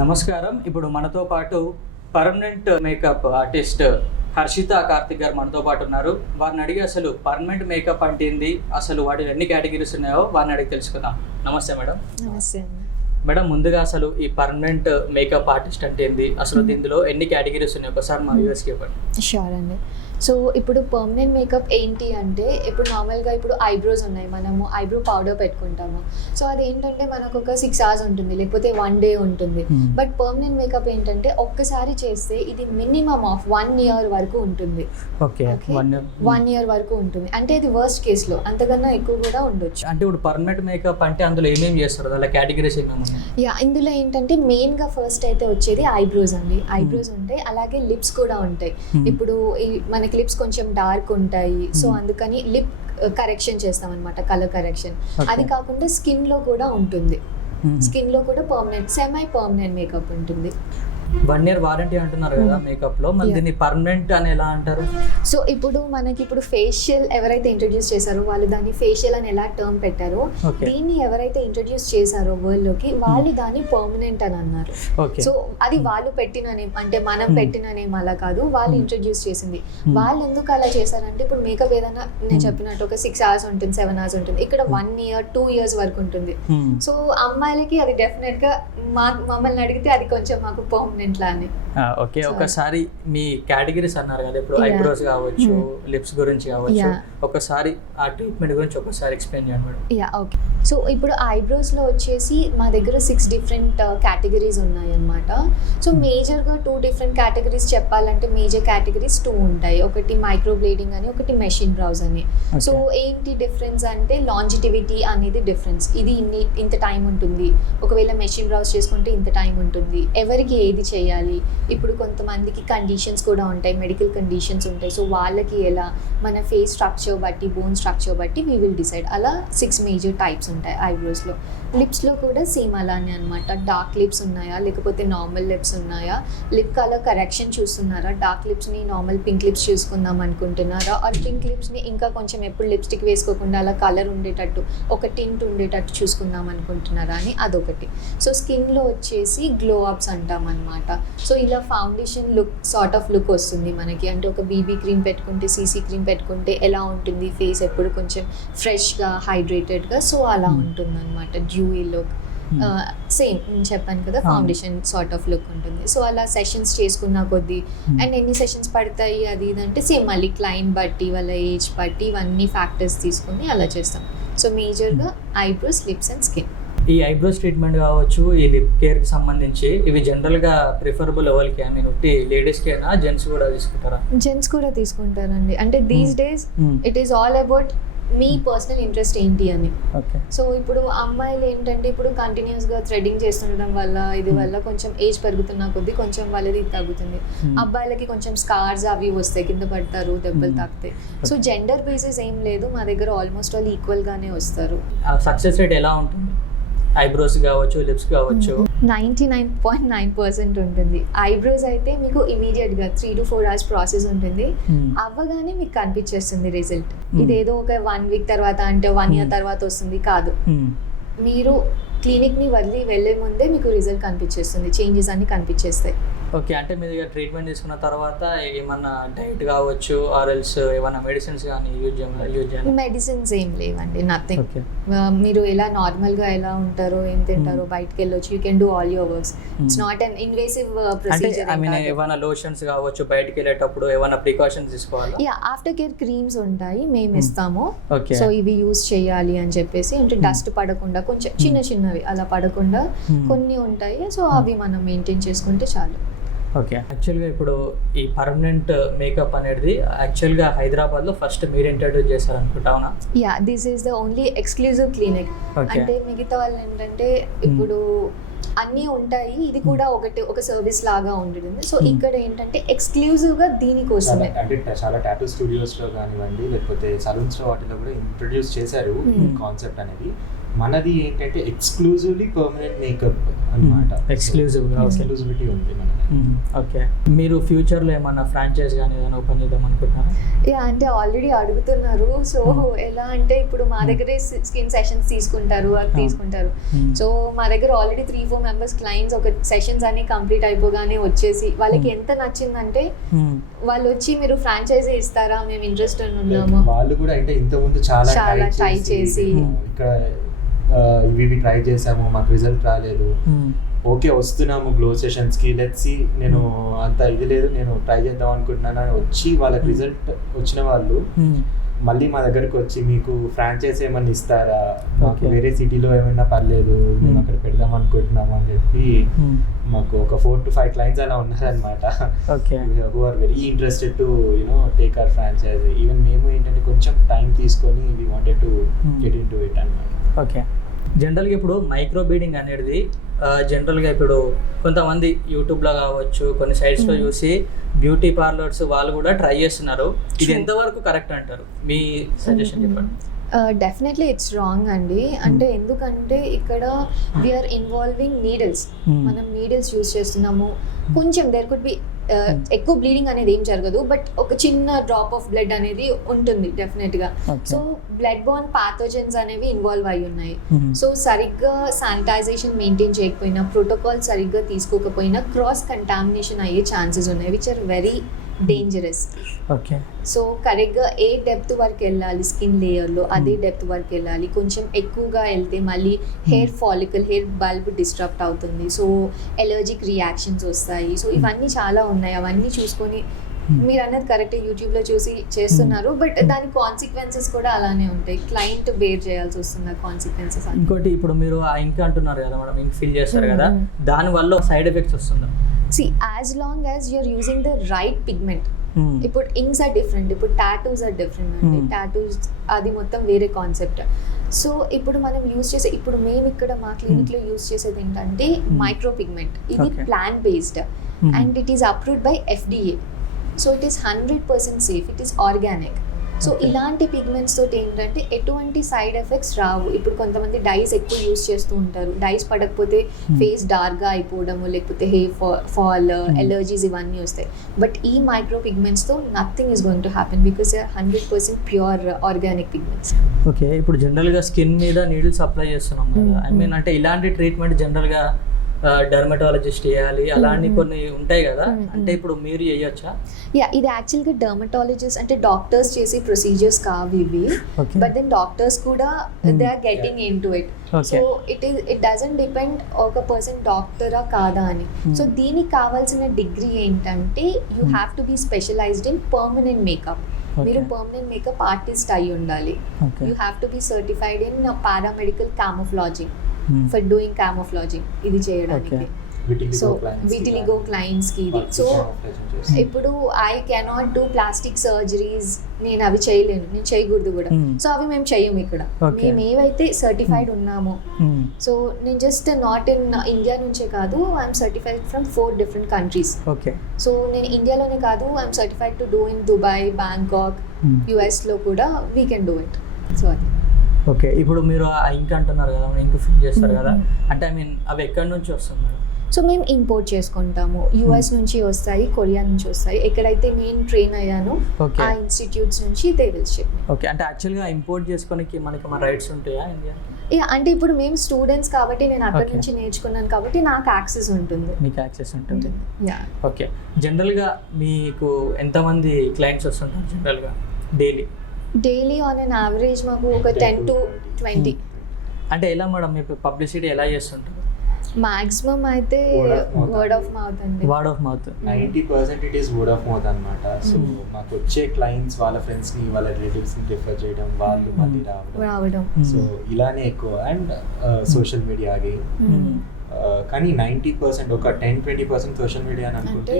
నమస్కారం. ఇప్పుడు మనతో పాటు permanent makeup artist Harshitha Karthik గారు మనతో పాటు ఉన్నారు. వారిని అడిగి అసలు పర్మనెంట్ మేకప్ అంటే ఏంది, అసలు వాటిలో ఎన్ని కేటగిరీస్ ఉన్నాయో వారిని అడిగి తెలుసుకుందాం. నమస్తే మేడం. నమస్తే అండి. మేడం, ముందుగా అసలు ఈ పర్మనెంట్ మేకప్ ఆర్టిస్ట్ అంటే ఏంది, అసలు దీనిలో ఎన్ని కేటగిరీస్ ఉన్నాయి ఒకసారి మా వ్యూవర్స్కి ఇవ్వండి. షూర్ అండి. సో ఇప్పుడు పర్మనెంట్ మేకప్ ఏంటి అంటే, ఇప్పుడు నార్మల్గా ఇప్పుడు ఐబ్రోస్ ఉన్నాయి, మనము ఐబ్రో పౌడర్ పెట్టుకుంటాము. సో అది ఏంటంటే మనకు ఒక 6 hours ఉంటుంది, లేకపోతే 1 day ఉంటుంది. బట్ పర్మనెంట్ మేకప్ ఏంటంటే ఒక్కసారి చేస్తే ఇది మినిమమ్ ఆఫ్ 1 year వరకు ఉంటుంది. ఓకే, 1 year వరకు ఉంటుంది. అంటే ఇది వర్స్ట్ కేసులో, అంతకన్నా ఎక్కువ కూడా ఉండొచ్చు. అంటే ఇప్పుడు పర్మనెంట్ మేకప్ అంటే అందులో ఏమేమి చేస్తారు, అలా కేటగిరీస్ ఏమేమి ఉన్నాయి? ఇందులో ఏంటంటే మెయిన్గా ఫస్ట్ అయితే వచ్చేది ఐబ్రోస్ అండి. ఐబ్రోస్ ఉంటాయి, అలాగే లిప్స్ కూడా ఉంటాయి. ఇప్పుడు మనకి లిప్స్ కొంచెం డార్క్ ఉంటాయి, సో అందుకని లిప్ కరెక్షన్ చేస్తాం అనమాట, కలర్ కరెక్షన్. అది కాకుండా స్కిన్ లో కూడా ఉంటుంది. స్కిన్ లో కూడా సెమీ పర్మనెంట్ మేకప్ ఉంటుంది. 1 year వారంటీ అంటున్నారు కదా మేకప్ లో, మరి దీన్ని పర్మనెంట్ అని ఎలా అంటారు? సో ఇప్పుడు మనకి ఫేషియల్ ఎవరైతే ఇంట్రడ్యూస్ చేశారో వాళ్ళు దాన్ని ఫేషియల్ అని ఎలా టర్మ్ పెట్టారో, దీన్ని ఎవరైతే ఇంట్రడ్యూస్ చేశారో వరల్డ్ లోకి వాళ్ళు దాన్ని పర్మనెంట్ అని అన్నారు. సో అది వాళ్ళు పెట్టిన నేమ్, అంటే మనం పెట్టిన నేమ్ అలా కాదు, వాళ్ళు ఇంట్రడ్యూస్ చేసింది. వాళ్ళు ఎందుకు అలా చేశారంటే, ఇప్పుడు మేకప్ ఏదైనా నేను చెప్పినట్టు ఒక 6 hours ఉంటుంది, 7 hours ఉంటుంది, ఇక్కడ 1 year 2 years వరకు ఉంటుంది. సో అమ్మాయిలకి అది డెఫినెట్ గా మమ్మల్ని అడిగితే అది కొంచెం మాకు పర్మనెంట్ లానే. ఓకే, ఒకసారి మీ కేటగిరీస్ అన్నారు కదా, ఇప్పుడు ఐబ్రోస్ కావచ్చు, లిప్స్ గురించి కావచ్చు, ఒకసారి ఆ ట్రీట్మెంట్ గురించి ఒకసారి ఎక్స్ప్లెయిన్ చేయండి మేడం. ఓకే. సో ఇప్పుడు ఐబ్రోస్ లో వచ్చేసి మా దగ్గర 6 different కేటగిరీస్ ఉన్నాయి అన్నమాట. సో మేజర్గా 2 different కేటగిరీస్ చెప్పాలంటే, మేజర్ కేటగిరీస్ 2 ఉంటాయి. ఒకటి మైక్రో బ్లేడింగ్ అని, ఒకటి మెషిన్ బ్రౌజ్ అని. సో ఏంటి డిఫరెన్స్ అంటే, లాంజిటివిటీ అనేది డిఫరెన్స్. ఇది ఇంత టైం ఉంటుంది, ఒకవేళ మెషిన్ బ్రౌజ్ చేసుకుంటే ఇంత టైం ఉంటుంది. ఎవరికి ఏది చేయాలి, ఇప్పుడు కొంతమందికి కండిషన్స్ కూడా ఉంటాయి, మెడికల్ కండిషన్స్ ఉంటాయి. సో వాళ్ళకి ఎలా, మన ఫేస్ స్ట్రక్చర్ బట్టి, బోన్ స్ట్రక్చర్ బట్టి వీ విల్ డిసైడ్. అలా 6 మేజర్ టైప్స్ ఉంటాయి ఐబ్రోస్లో. లిప్స్లో కూడా సేమ్ అలానే అనమాట. డార్క్ లిప్స్ ఉన్నాయా, లేకపోతే నార్మల్ లిప్స్ ఉన్నాయా, లిప్ కలర్ కరెక్షన్ చూస్తున్నారా, డార్క్ లిప్స్ని నార్మల్ పింక్ లిప్స్ చూసుకుందాం అనుకుంటున్నారా, ఆర్ పింక్ లిప్స్ని ఇంకా కొంచెం ఎప్పుడు లిప్స్టిక్ వేసుకోకుండా అలా కలర్ ఉండేటట్టు, ఒక టింట్ ఉండేటట్టు చూసుకుందాం అనుకుంటున్నారా అని, అదొకటి. సో స్కిన్లో వచ్చేసి గ్లో అప్స్ అంటాం అనమాట. సో ఇలా foundation look, sort of look వస్తుంది మనకి. అంటే ఒక బీబీ క్రీమ్ పెట్టుకుంటే, సీసీ క్రీమ్ పెట్టుకుంటే ఎలా ఉంటుంది ఫేస్, ఎప్పుడు కొంచెం ఫ్రెష్గా, హైడ్రేటెడ్గా, సో అలా ఉంటుంది అనమాట. డ్యూయి లుక్ సేమ్ చెప్పాను కదా, ఫౌండేషన్ సార్ట్ ఆఫ్ లుక్ ఉంటుంది. సో అలా సెషన్స్ చేసుకున్న కొద్దీ, అండ్ ఎన్ని సెషన్స్ పడతాయి అది ఇదంటే సేమ్ మళ్ళీ క్లయింట్ బట్టి, వాళ్ళ ఏజ్ బట్టి, ఇవన్నీ ఫ్యాక్టర్స్ తీసుకుని అలా చేస్తాం. సో మేజర్గా ఐబ్రోస్, లిప్స్ అండ్ స్కిన్. ఈ ఐబ్రోస్ ట్రీట్మెంట్ కావచ్చు, ఈ లిప్ కేర్కి సంబంధించి ఇవి జనరల్గా ప్రిఫరబుల్ ఎవరికి, ఐ మీన్ ఉట్టి లేడీస్కేనా, జెంట్స్ కూడా తీసుకుంటారా? జెంట్స్ కూడా తీసుకుంటారండి. అంటే these days it is all about me personal interest ఏంటి అని. సో ఇప్పుడు అమ్మాయిలు ఏంటంటే, ఇప్పుడు కంటిన్యూస్గా థ్రెడ్డింగ్ చేస్తుండడం వల్ల, ఇది వల్ల కొంచెం ఏజ్ పెరుగుతున్న కొద్దీ కొంచెం వాళ్ళది తగ్గుతుంది. అబ్బాయిలకి కొంచెం స్కార్స్ అవి వస్తాయి, కింద పడతారు, దెబ్బలు తాకుతాయి. సో జెండర్ బేసిస్ ఏం లేదు, మా దగ్గర ఆల్మోస్ట్ ఆల్ ఈక్వల్గానే వస్తారు. సక్సెస్ రేట్ ఎలా ఉంటుంది? ఐబ్రోస్ కావచ్చు, లిప్స్ కావచ్చు, 99.9% ఉంటుంది. ఐబ్రోస్ అయితే మీకు ఇమీడియట్గా 3 to 4 hours ప్రాసెస్ ఉంటుంది, అవ్వగానే మీకు కనిపించేస్తుంది రిజల్ట్. ఇదేదో ఒక 1 week తర్వాత, అంటే 1 year తర్వాత వస్తుంది కాదు. మీరు క్లినిక్ని వదిలి వెళ్ళే ముందే మీకు రిజల్ట్ కనిపించేస్తుంది, చేంజెస్ అన్ని కనిపించేస్తాయి. ఓకే, అంటే మీ దగ్గర ట్రీట్మెంట్ తీసుకున్న తర్వాత ఏమన్నా డైట్ కావచ్చు, ఆర్ఎల్స్ ఏమన్నా మెడిసిన్స్ కానీ యూజ్ చేయాలి? మెడిసిన్స్ ఏం లేవండి, నథింగ్. మీరు ఎలా నార్మల్గా ఎలా ఉంటారో, ఏం తింటారో, బయటకు వెళ్ళొచ్చు, you can do all your works. It's not an invasive procedure. I mean ఏమైనా లోషన్స్ కావచ్చు, బయటకు వెళ్ళేటప్పుడు ఏమైనా ప్రికాషన్స్ తీసుకోవాలి? ఆఫ్టర్ కేర్ క్రీమ్స్ ఉంటాయి, మేము ఇస్తాము. సో ఇవి యూజ్ చేయాలి అని చెప్పేసి, అంటే డస్ట్ పడకుండా, కొంచెం చిన్న చిన్నవి అలా పడకుండా కొన్ని ఉంటాయి. సో అవి మనం మెయింటైన్ చేసుకుంటే చాలు. ఓకే, యాక్చువల్గా ఇప్పుడు ఈ పర్మనెంట్ మేకప్ అనేది యాక్చువల్గా హైదరాబాద్లో ఫస్ట్ మీరు ఇంట్రడ్యూస్ చేశారు అనుకుంటా, అవునా? This is the only exclusive clinic. అంటే మిగతా వాళ్ళు ఏంటంటే ఇప్పుడు అన్నీ ఉంటాయి, ఇది కూడా ఒక సర్వీస్ లాగా ఉంటుంది. సో ఇక్కడ ఏంటంటే ఎక్స్క్లూజివ్గా దీనికోసమే, అంటే చాలా టాటూ స్టూడియోస్లో కానివ్వండి, లేకపోతే సలూన్స్లో వాటిలో కూడా ఇంట్రడ్యూస్ చేశారు కాన్సెప్ట్ అనేది. మనది ఏంటంటే ఎక్స్క్లూజివ్లీ పర్మనెంట్ మేకప్ అన్నమాట. ఎక్స్క్లూజివిటీ ఉంది మనది. ఓకే, మీరు ఫ్యూచర్లో ఏమన్నా ఫ్రాంచైజ్ కానీ ఏదైనా ఓపెన్ చేద్దాం అనుకుంటున్నారా? యా, అంటే ఆల్రెడీ అడుగుతున్నారు. సో ఎలా అంటే ఇప్పుడు మా దగ్గరే స్కిన్ సెషన్స్ తీసుకుంటారు, అది తీసుకుంటారు. సో మా దగ్గర ఆల్రెడీ 3-4 మెంబర్స్ క్లయింట్స్ ఒక సెషన్స్ అన్ని కంప్లీట్ అయిపోగానే వచ్చేసి వాళ్ళకి ఎంత నచ్చిందంటే వాళ్ళు వచ్చి మీరు ఫ్రాంచైజీ ఇస్తారా, మేము ఇంట్రెస్ట్ ఉన్నాము. వాళ్ళు కూడా అంటే ఇంతకుముందు చాలా ట్రై చేసి ఇక్కడ ఇవి ట్రై చేసాము, మాకు రిజల్ట్ రాలేదు, ఓకే వస్తున్నాము గ్లో సెషన్స్కి, లెట్స్ సీ, నేను అంత ఇది లేదు, నేను ట్రై చేద్దాం అనుకుంటున్నాను అని వచ్చి వాళ్ళకి రిజల్ట్ వచ్చిన వాళ్ళు మళ్ళీ మా దగ్గరకు వచ్చి మీకు ఫ్రాంచైజ్ ఏమన్నా ఇస్తారా, మాకు వేరే సిటీలో ఏమైనా పర్లేదు, మేము అక్కడ పెడదాం అనుకుంటున్నాము అని చెప్పి మాకు ఒక 4 to 5 క్లయింట్స్ అలా ఉన్నారనమాట. Who are very interested to take our franchise. Even మేము ఏంటంటే కొంచెం టైం తీసుకొని we wanted to get into it అనమాట. ఓకే, జనరల్గా ఇప్పుడు మైక్రో బ్లీడింగ్ అనేది జనరల్గా ఇప్పుడు కొంతమంది యూట్యూబ్లో కావచ్చు కొన్ని సైట్స్లో చూసి బ్యూటీ పార్లర్స్ వాళ్ళు కూడా ట్రై చేస్తున్నారు. ఇది ఎంతవరకు కరెక్ట్ అంటారు? మీ సజెషన్ చెప్పండి. డెఫినెట్లీ ఇట్స్ రాంగ్ అండి. అంటే ఎందుకంటే ఇక్కడ వీఆర్ ఇన్వాల్వింగ్ నీడిల్స్, మనం నీడిల్స్ యూజ్ చేస్తున్నాము. కొంచెం దేర్ కుడ్ బి ఎక్కువ బ్లీడింగ్ అనేది ఏం జరగదు, బట్ ఒక చిన్న డ్రాప్ ఆఫ్ బ్లడ్ అనేది ఉంటుంది డెఫినెట్గా. సో బ్లడ్ బోర్న్ పాథోజన్స్ అనేవి ఇన్వాల్వ్ అయి ఉన్నాయి. సో సరిగ్గా శానిటైజేషన్ మెయింటైన్ చేయకపోయినా, ప్రోటోకాల్ సరిగ్గా తీసుకోకపోయినా క్రాస్ కంటామినేషన్ అయ్యే ఛాన్సెస్ ఉన్నాయి, which are very dangerous. Okay, so కరెక్ట్గా ఏ డెప్త్ వరకు వెళ్ళాలి స్కిన్ లేయర్లో అదే డెప్త్ వరకు వెళ్ళాలి. కొంచెం ఎక్కువగా వెళ్తే మళ్ళీ hair follicle, hair bulb disturb అవుతుంది. సో ఎలర్జిక్ రియాక్షన్స్ వస్తాయి. సో ఇవన్నీ చాలా ఉన్నాయి. అవన్నీ చూసుకొని మీరు అన్నది కరెక్ట్, యూట్యూబ్లో చూసి చేస్తున్నారు, బట్ దాని కాన్సిక్వెన్సెస్ కూడా అలానే ఉంటాయి. క్లయింట్ బేర్ చేయాల్సి వస్తుంది ఆ కాన్సిక్వెన్సెస్. ఇంకోటి ఇప్పుడు మీరు ఆ ఇంక్ అంటున్నారు కదా మేడం, ఇంక్ ఫిల్ చేస్తారు కదా, దానివల్ల సైడ్ ఎఫెక్ట్స్ వస్తుందా? See, as long as you're using the right pigment. ఇప్పుడు ఇంక్స్ ఆర్ డిఫరెంట్, ఇప్పుడు టాటూస్ ఆర్ డిఫరెంట్ అండి. టాటూస్ అది మొత్తం వేరే కాన్సెప్ట్. సో ఇప్పుడు మనం యూజ్ చేసే, ఇప్పుడు మేము ఇక్కడ మా క్లినిక్లో యూజ్ చేసేది ఏంటంటే మైక్రో పిగ్మెంట్. ఇది plant based and it is approved by FDA. So it is 100% safe, it is organic. So ఇలాంటి పిగ్మెంట్స్ తోటి ఏంటంటే ఎటువంటి సైడ్ ఎఫెక్ట్స్ రావు. ఇప్పుడు కొంతమంది డైస్ ఎక్కువ యూజ్ చేస్తూ ఉంటారు, డైస్ పడకపోతే ఫేస్ డార్క్గా అయిపోవడము, లేకపోతే హెయిర్ ఫాల్, ఎలర్జీస్ ఇవన్నీ వస్తాయి. బట్ ఈ మైక్రో పిగ్మెంట్స్తో nothing is going to happen because 100% pure organic pigments. Okay, ఇప్పుడు జనరల్గా స్కిన్ మీద నీడిల్స్ అప్లై చేస్తున్నాం కదా, ఐ మీన్ అంటే ఇలాంటి ట్రీట్మెంట్ జనరల్గా డర్మటాలజిస్ట్ చేయాలి అలాంటి కొన్ని ఉంటాయి కదా, అంటే ఇప్పుడు మీరు చేయొచ్చా? యా, ఇది యాక్చువల్గా డర్మటాలజిస్ట్ అంటే డాక్టర్స్ చేసే ప్రొసీజర్స్ కావు ఇవి, బట్ దెన్ డాక్టర్స్ కూడా they are getting into it. So it doesn't depend ఒక పర్సన్ డాక్టరా కాదా అని. సో దీనికి కావాల్సిన డిగ్రీ ఏంటంటే you have to be specialized in permanent makeup. మీరు పర్మనెంట్ మేకప్ ఆర్టిస్ట్ అయి ఉండాలి. You have to be certified in paramedical camouflaging for doing camouflaging, ఇది చేయడానికి. సో విటిలిగో క్లయింట్స్ కి ఇది. సో ఇప్పుడు I cannot do plastic surgeries, నేను అవి చేయలేను, నేను చేయకూడదు కూడా. సో అవి మేము చెయ్యము ఇక్కడ. మేము ఏవైతే సర్టిఫైడ్ ఉన్నామో, సో నేను జస్ట్ నాట్ ఇన్ ఇండియా నుంచే కాదు, I'm certified from 4 different countries. So నేను ఇండియాలోనే కాదు, I'm certified to do in Dubai, Bangkok, US లో కూడా we can do it. So అది ఓకే. ఇప్పుడు మీరు ఆ ఇంక్ అంటున్నారు కదా, ఇంక్ ఫిల్ చేస్తారు కదా, అంటే ఐ మీన్ అవి ఎక్కడి నుంచి వస్తుంది? సో మేము ఇంపోర్ట్ చేసుకుంటాము. US నుంచి వస్తాయి, కొరియా నుంచి వస్తాయి. ఎక్కడైతే నేను ట్రైన్ అయ్యాను ఆ ఇన్స్టిట్యూట్స్ నుంచి దే విల్ షిప్. ఓకే, అంటే యాక్చువల్గా ఇంపోర్ట్ చేసుకోనికి మనకి మన రైట్స్ ఉంటాయా ఇండియా? అంటే ఇప్పుడు మేము స్టూడెంట్స్ కాబట్టి నేను అక్కడ నుంచి నేర్చుకున్నాను కాబట్టి నాకు యాక్సెస్ ఉంటుంది. మీకు యాక్సెస్ ఉంటుంది. ఓకే, జనరల్గా మీకు ఎంతమంది క్లయింట్స్ వస్తుంటారు జనరల్గా డైలీ ఆన్ అన్ యావరేజ్ మాకు ఒక 10 to 20. అంటే ఎలా మేడం మీకు పబ్లిసిటీ ఎలా చేస్తుంటారు? మాక్సిమం అయితే వర్డ్ ఆఫ్ మౌత్ అండి. 90% it is word of mouth అన్నమాట. సో మాకు వచ్చే క్లయింట్స్ వాళ్ళ ఫ్రెండ్స్ ని, వాళ్ళ రిలేటివ్స్ ని రిఫర్ చేయడం, వాళ్ళు మళ్ళీ రావడం. సో ఇలానే ఎక్కువ. అండ్ సోషల్ మీడియా కానీ 90% ఒక 10-20% సోషల్ మీడియా అని అనుకుంటే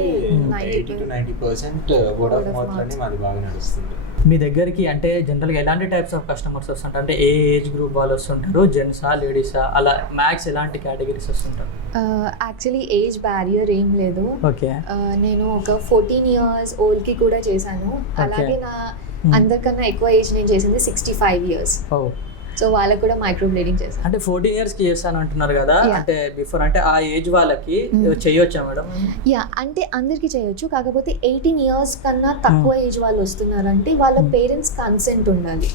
80 to 90% వర్డ్ ఆఫ్ మౌత్ లోనే మాది బాగా నడుస్తుంది. మీ దగ్గరికి అంటే జనరల్గా ఎలాంటి టైప్స్ ఆఫ్ కస్టమర్స్ వస్తుంటారు? అంటే ఏ ఏజ్ గ్రూప్ వాళ్ళు వస్తుంటారు, జెంట్సా లేడీసా, అలా మ్యాక్స్ ఎలాంటి కేటగిరీస్ వస్తుంటారు? యాక్చువల్లీ ఏజ్ బ్యారియర్ ఏం లేదు. ఓకే, నేను ఒక 14 years ఓల్డ్కి కూడా చేశాను. అలాగే నా అందరికన్నా ఎక్కువ ఏజ్ నేను చేసింది 65 years. సో వాళ్ళకి కూడా మైక్రో బ్లేడింగ్ చేశాను. అంటే 14 years కి చేస్తాను అంటున్నారు కదా, Yeah. అంటే బిఫోర్ అంటే ఆ ఏజ్ వాళ్ళకి చేయొచ్చా మేడం? యా, అంటే అందరికీ చేయొచ్చు, కాకపోతే 18 years కన్నా తక్కువ ఏజ్ వాళ్ళు వస్తున్నారంటే వాళ్ళ పేరెంట్స్ కన్సెంట్ ఉండాలి.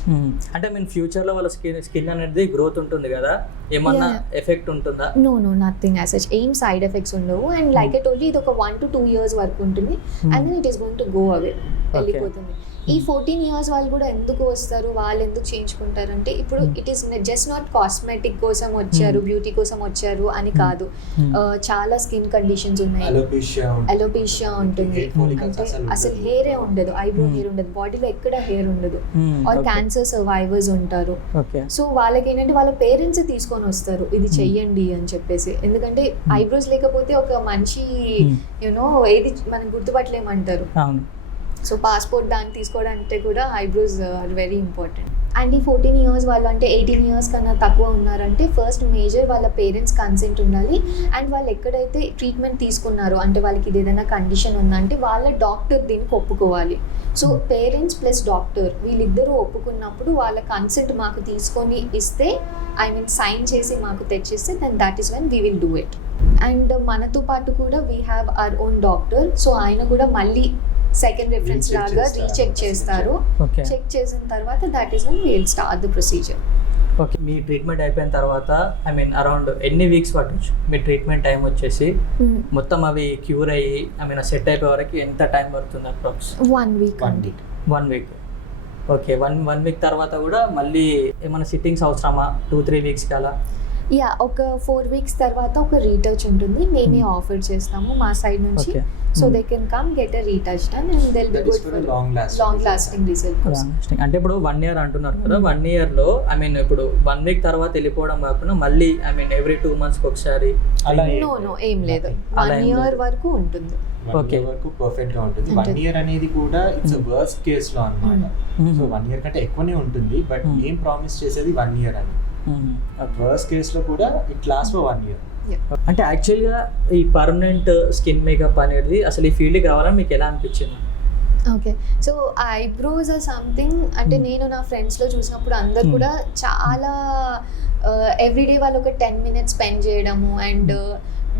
అంటే మీన్ ఫ్యూచర్ లో వాళ్ళ స్కిన్ అనేది గ్రోత్ ఉంటుంది కదా, ఏమన్నా ఎఫెక్ట్ ఉంటుందా? నో నథింగ్ యాజ్ సచ్, ఏం సైడ్ ఎఫెక్ట్స్ ఉండవు. And like I told you, ఇది ఒక 1 to 2 years వరకు ఉంటుంది and then it is going to go away, వెళ్ళిపోతుంది. ఈ 14 years వాళ్ళు కూడా ఎందుకు వస్తారు, వాళ్ళు ఎందుకు చేయించుకుంటారంటే ఇప్పుడు it is just not cosmetic కోసం వచ్చారు, బ్యూటీ కోసం వచ్చారు అని కాదు. చాలా స్కిన్ కండిషన్స్ ఉన్నాయి, అలోపేషియా ఉంటుంది, అంటే అసలు హెయిరే ఉండదు, ఐబ్రో హెయిర్ ఉండదు, బాడీలో ఎక్కడ హెయిర్ ఉండదు, ఆర్ క్యాన్సర్ సర్వైవర్స్ ఉంటారు. సో వాళ్ళకి ఏంటంటే వాళ్ళ పేరెంట్స్ తీసుకొని వస్తారు ఇది చెయ్యండి అని చెప్పేసి, ఎందుకంటే ఐబ్రోస్ లేకపోతే ఒక మంచి యూనో ఏది మనం గుర్తుపట్టలేమంటారు. సో పాస్పోర్ట్ దాన్ని తీసుకోవడానికి కూడా eyebrows are very important. And ఈ 14 years వాళ్ళు అంటే 18 years కన్నా తక్కువ ఉన్నారంటే ఫస్ట్ మేజర్ వాళ్ళ పేరెంట్స్ కన్సెంట్ ఉండాలి. అండ్ వాళ్ళు ఎక్కడైతే ట్రీట్మెంట్ తీసుకున్నారో అంటే వాళ్ళకి ఇది ఏదైనా కండిషన్ ఉందంటే వాళ్ళ డాక్టర్ దీనికి ఒప్పుకోవాలి. సో పేరెంట్స్ ప్లస్ డాక్టర్ వీళ్ళిద్దరూ ఒప్పుకున్నప్పుడు వాళ్ళ కన్సెంట్ మాకు తీసుకొని ఇస్తే, ఐ మీన్ సైన్ చేసి మాకు తెచ్చిస్తే, then that is when we will do it. And మనతో పాటు కూడా we have our own doctor. So ఆయన కూడా మళ్ళీ సెకండ్ రిఫరెన్స్ లాగా రీచెక్ చేస్తారు. చెక్ చేసిన తర్వాత that is when we will start the procedure. Okay, మీ ట్రీట్మెంట్ అయిపోయిన తర్వాత ఐ మీన్ అరౌండ్ ఎన్ని వీక్స్ పట్టొచ్చు మీ ట్రీట్మెంట్ టైం వచ్చేసి? మొత్తం అవి క్యూర్ అయ్యి ఐ మీన్ సెట్ అయిపోయే వరకు ఎంత టైం పడుతుంది approx? 1 week. 1 week. Okay, 1 week తర్వాత కూడా మళ్ళీ ఏమైనా సిట్టింగ్స్ అవసరమా 2-3 weeksకి అలా? యా, ఒక 4 weeks తర్వాత ఒక రీటచ్ ఉంటుంది, మేమే ఆఫర్ చేస్తాము మా సైడ్ నుంచి. So they can come get a retouch done and they will be good for long lasting result. అంటే ఇప్పుడు 1 year అంటున్నారు కదా, 1 year లో ఐ మీన్ ఇప్పుడు 1 week తర్వాత వెళ్ళిపోవడం కాకుండా మళ్ళీ ఐ మీన్ ఎవ్రీ 2 months ఒకసారి? నో ఏం లేదు, 1 year వరకు ఉంటుంది. ఓకే, వరకు పర్ఫెక్ట్ గా ఉంటుంది. 1 year అనేది కూడా ఇట్స్ వర్స్ట్ కేస్ లో అన్నమాట. సో 1 year కంటే ఎక్కువనే ఉంటుంది, బట్ మేము ప్రామిస్ చేసేది 1 year అని. వర్స్ట్ కేస్ లో కూడా ఇట్ లాస్ట్ ఫర్ 1 year. అంటే యాక్చువల్గా ఈ పర్మనెంట్ స్కిన్ మేకప్ అనేది అసలు ఈ ఫీల్డ్కి రావాలని మీకు ఎలా అనిపించింది? Okay, so eyebrows or something అంటే నేను నా ఫ్రెండ్స్లో చూసినప్పుడు అందరు కూడా చాలా ఎవ్రీడే వాళ్ళు ఒక 10 minutes స్పెండ్ చేయడము అండ్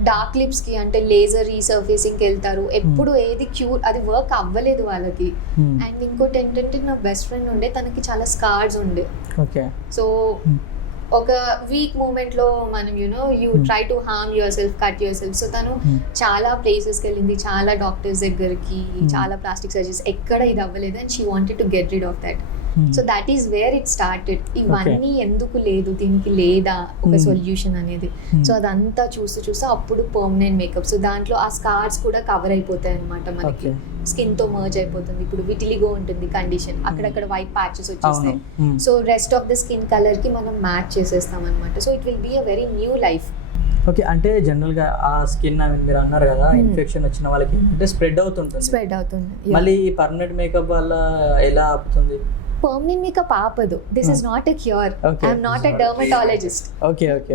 డార్క్ లిప్స్కి అంటే లేజర్ రీసర్ఫేసింగ్కి వెళ్తారు. ఎప్పుడు ఏది క్యూర్ అది వర్క్ అవ్వలేదు వాళ్ళకి. అండ్ ఇంకోటి ఏంటంటే నా బెస్ట్ ఫ్రెండ్ ఉండే, తనకి చాలా స్కార్స్ ఉండే. ఓకే, సో ఒక వీక్ మూమెంట్లో మనం you try to harm your self, cut your self. So తను చాలా ప్లేసెస్కి వెళ్ళింది, చాలా డాక్టర్స్ దగ్గరికి, చాలా ప్లాస్టిక్ సర్జరీస్, ఎక్కడ ఇది అవ్వలేదు and she wanted to get rid of that. So that is where it started. ఇవన్నీ ఎందుకు లేదు, దీనికి లేదా ఒక సొల్యూషన్ అనేది. సో అదంతా చూస్తూ అప్పుడు పర్మనెంట్ మేకప్. సో దాంట్లో ఆ స్కార్స్ కూడా కవర్ అయిపోతాయి అనమాట, మనకి స్కిన్ తో మర్జ్ అయిపోతుంది. ఇప్పుడు విటిలిగో ఉంటుంది కండిషన్, అక్కడక్కడ వైట్ ప్యాచెస్ వచ్చేస్తాయి. So rest of the skin colour కి మనం మ్యాచ్ చేసేస్తాం అనమాట. So it will be a very new life. Okay, అంటే జనరల్గా ఆ స్కిన్ ఐ మీన్ మీరు అన్నారు కదా ఇన్ఫెక్షన్ వచ్చిన వాళ్ళకి అంటే స్ప్రెడ్ అవుతుంది. మళ్ళీ ఈ పర్మనెంట్ మేకప్ వల్ల ఎలా ఆపుతుంది? పర్మనెంట్ మేకప్ ఆపదు. This is not a cure. I'm not a dermatologist.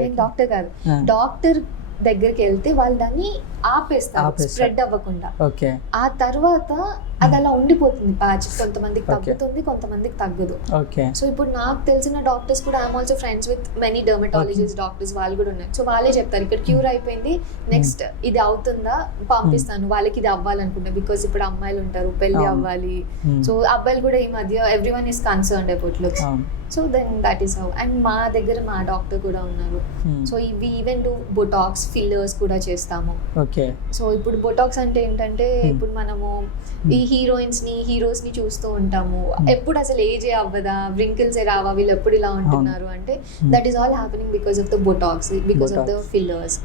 నేను డాక్టర్ కాదు. డాక్టర్ దగ్గరికి వెళ్తే వాళ్ళు దాన్ని ఆపేస్తారు స్ప్రెడ్ అవ్వకుండా. ఆ తర్వాత అది అలా ఉండిపోతుంది ప్యాచ్. కొంతమందికి తగ్గుతుంది, కొంతమందికి తగ్గదు. సో ఇప్పుడు నాకు తెలిసిన డాక్టర్స్ కూడా, I'm also friends with many dermatologist doctors, వాళ్ళు కూడా ఉన్నారు. సో వాళ్ళే చెప్తారు ఇక్కడ క్యూర్ అయిపోయింది, నెక్స్ట్ ఇది అవుతుందా పంపిస్తాను. వాళ్ళకి ఇది అవ్వాలనుకుంటా, బికాస్ ఇప్పుడు అమ్మాయిలు ఉంటారు, పెళ్లి అవ్వాలి. సో అబ్బాయిలు కూడా ఈ మధ్య everyone is concerned about looks. So then that is how. And మా దగ్గర మా డాక్టర్ కూడా ఉన్నారు. సో ఇవి ఈవెన్ టు బొటాక్స్, ఫిల్లర్స్ కూడా చేస్తాము. సో ఇప్పుడు బొటాక్స్ అంటే ఏంటంటే, ఇప్పుడు మనము ఈ హీరోయిన్స్ ని, హీరోస్ ని చూస్తూ ఉంటాము, ఎప్పుడు అసలు ఏజే అవ్వదా, వ్రింకిల్స్ రావా, వీళ్ళు ఎప్పుడు ఇలా ఉంటున్నారు అంటే, that is all happening because of the botox, because of the fillers.